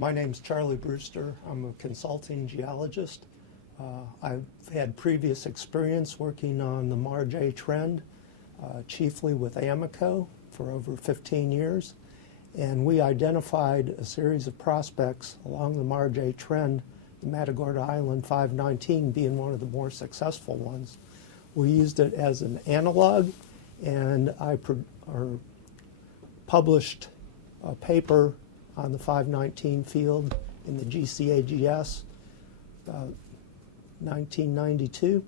My name's Charlie Brewster. I'm a consulting geologist. I've had previous experience working on the MARGE trend, chiefly with AAMCO for over 15 years. And we identified a series of prospects along the MARGE trend, the Matagorda Island 519 being one of the more successful ones. We used it as an analog, and I published a paper on the 519 field in the GCAGS about 1992.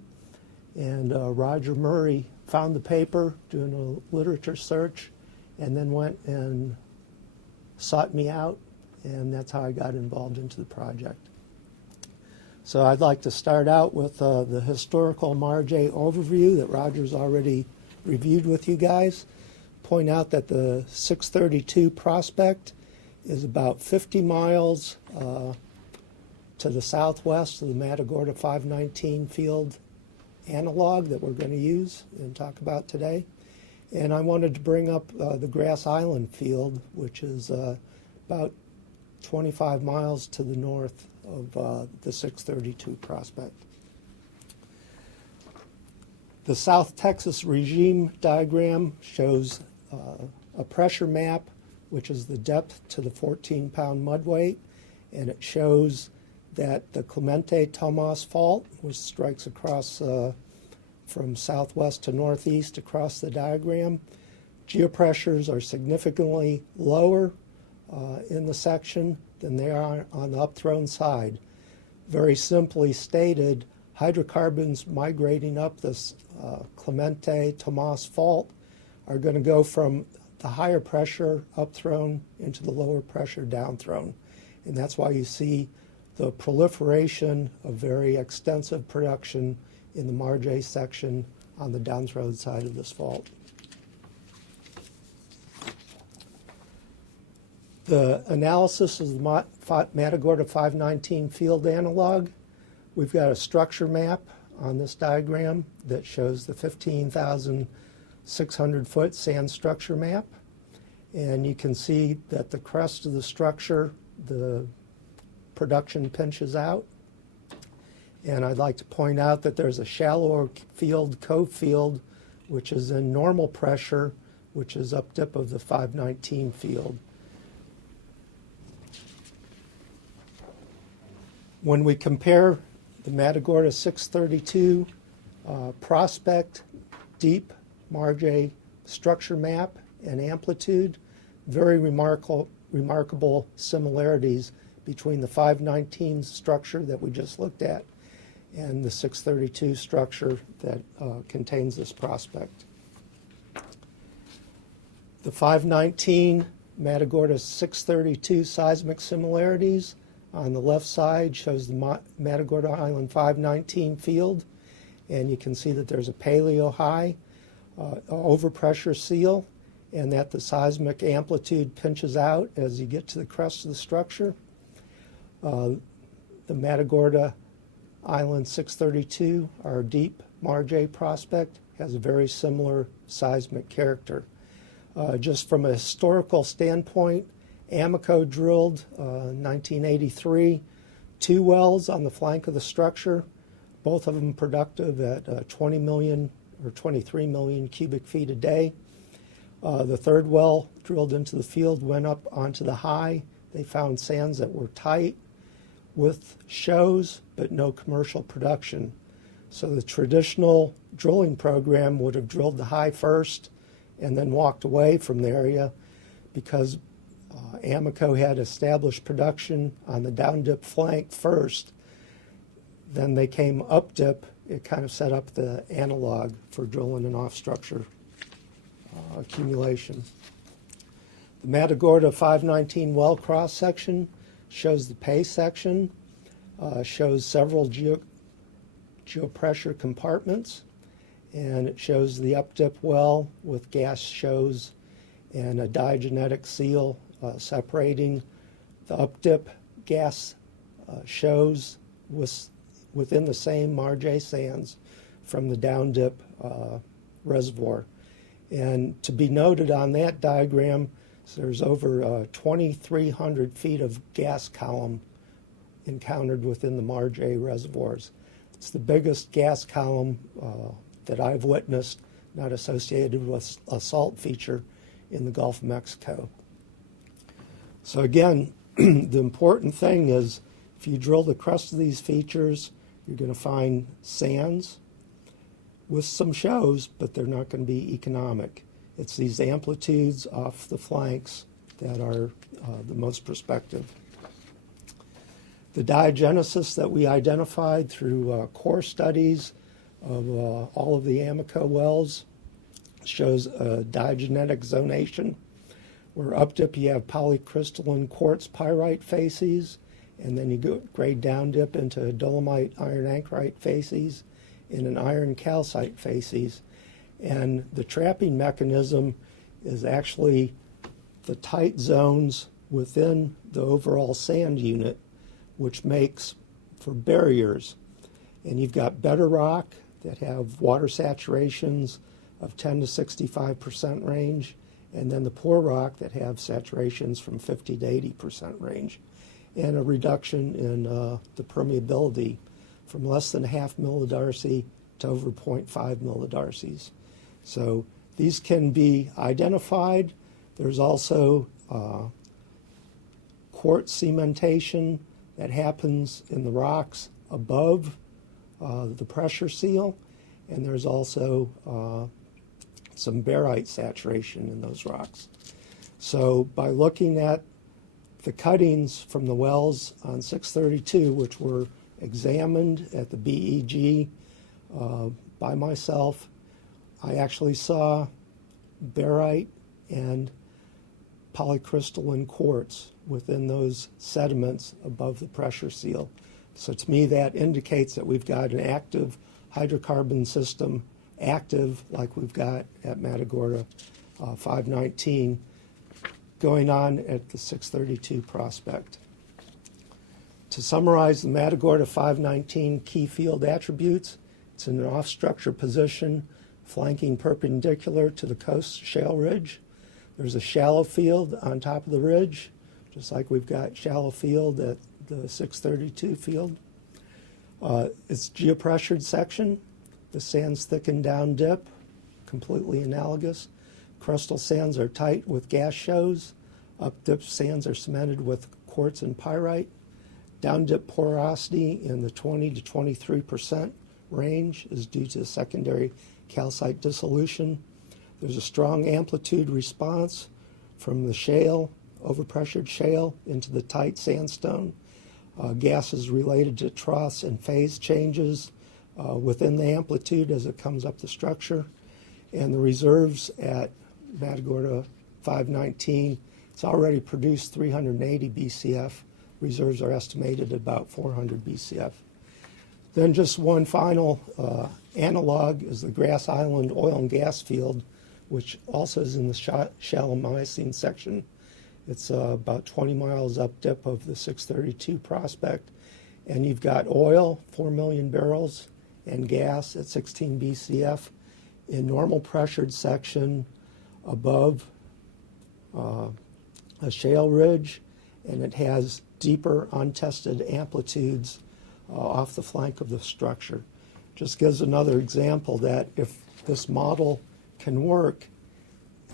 And Roger Murray found the paper doing a literature search and then went and sought me out, and that's how I got involved into the project. So I'd like to start out with the historical MARGE overview that Roger's already reviewed with you guys. Point out that the 632 prospect is about 50 miles to the southwest of the Matagorda 519 field analog that we're going to use and talk about today. And I wanted to bring up the Grass Island field, which is about 25 miles to the north of the 632 prospect. The South Texas regime diagram shows a pressure map, which is the depth to the 14-pound mud weight, and it shows that the Clemente-Tomas fault, which strikes across from southwest to northeast across the diagram, geopressures are significantly lower in the section than they are on the upthrown side. Very simply stated, hydrocarbons migrating up this Clemente-Tomas fault are going to go from the higher pressure upthrown into the lower pressure downthrown. And that's why you see the proliferation of very extensive production in the MARGE section on the downthrown side of this fault. The analysis of the Matagorda 519 field analog, we've got a structure map on this diagram that shows the 15,600 foot sand structure map. And you can see that the crest of the structure, the production pinches out. And I'd like to point out that there's a shallower field, cove field, which is in normal pressure, which is up dip of the 519 field. When we compare the Matagorda 632 prospect, deep MARGE structure map and amplitude, very remarkable similarities between the 519 structure that we just looked at and the 632 structure that contains this prospect. The 519 Matagorda 632 seismic similarities on the left side shows the Matagorda Island 519 field, and you can see that there's a paleo high overpressure seal, and that the seismic amplitude pinches out as you get to the crest of the structure. The Matagorda Island 632, our deep MARGE prospect, has a very similar seismic character. Just from a historical standpoint, AAMCO drilled 1983 two wells on the flank of the structure, both of them productive at 20 million or 23 million cubic feet a day. The third well drilled into the field went up onto the high. They found sands that were tight with shows but no commercial production. So the traditional drilling program would have drilled the high first and then walked away from the area, because AAMCO had established production on the down dip flank first. Then they came up dip. It kind of set up the analog for drilling and off structure accumulation. The Matagorda 519 well cross section shows the pay section, shows several geopressure compartments, and it shows the up dip well with gas shows and a diagenetic seal separating the up dip gas shows within the same MARGE sands from the down dip reservoir. And to be noted on that diagram, So there's over 2,300 feet of gas column encountered within the Marge A reservoirs. It's the biggest gas column that I've witnessed, not associated with a salt feature in the Gulf of Mexico. So again, the important thing is if you drill the crust of these features, you're going to find sands with some shows, but they're not going to be economic. It's these amplitudes off the flanks that are the most prospective. The diagenesis that we identified through core studies of all of the AAMCO wells shows a diagenetic zonation, where up dip you have polycrystalline quartz pyrite facies, and then you go grade down dip into dolomite iron anchorite facies and an iron calcite facies. And the trapping mechanism is actually the tight zones within the overall sand unit, which makes for barriers. And you've got better rock that have water saturations of 10 to 65% range, and then the poor rock that have saturations from 50 to 80% range, and a reduction in the permeability from less than a half millidarcy to over 0.5 millidarcies. So these can be identified. There's also quartz cementation that happens in the rocks above the pressure seal, and there's also some barite saturation in those rocks. So by looking at the cuttings from the wells on 632, which were examined at the BEG by myself, I actually saw barite and polycrystalline quartz within those sediments above the pressure seal. So to me that indicates that we've got an active hydrocarbon system, active like we've got at Matagorda 519, going on at the 632 prospect. To summarize the Matagorda 519 key field attributes, it's in an off-structure position flanking perpendicular to the coast shale ridge. There's a shallow field on top of the ridge, just like we've got shallow field at the 632 field. It's geopressured section. The sands thicken down dip, completely analogous. Crustal sands are tight with gas shows. Up dip sands are cemented with quartz and pyrite. Down dip porosity in the 20 to 23% range is due to secondary calcite dissolution. There's a strong amplitude response from the shale, overpressured shale, into the tight sandstone. Gas is related to troughs and phase changes within the amplitude as it comes up the structure. And the reserves at Matagorda 519, it's already produced 380 BCF. Reserves are estimated at about 400 BCF. Then just one final analog is the Grass Island oil and gas field, which also is in the shallow Miocene section. It's about 20 miles up dip of the 632 prospect. And you've got oil, 4 million barrels, and gas at 16 BCF in normal pressured section above a shale ridge, and it has deeper untested amplitudes off the flank of the structure. Just gives another example that if this model can work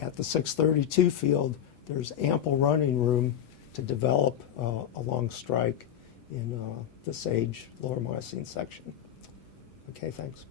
at the 632 field, there's ample running room to develop along strike in the Sage Lower Miocene section. Okay, thanks.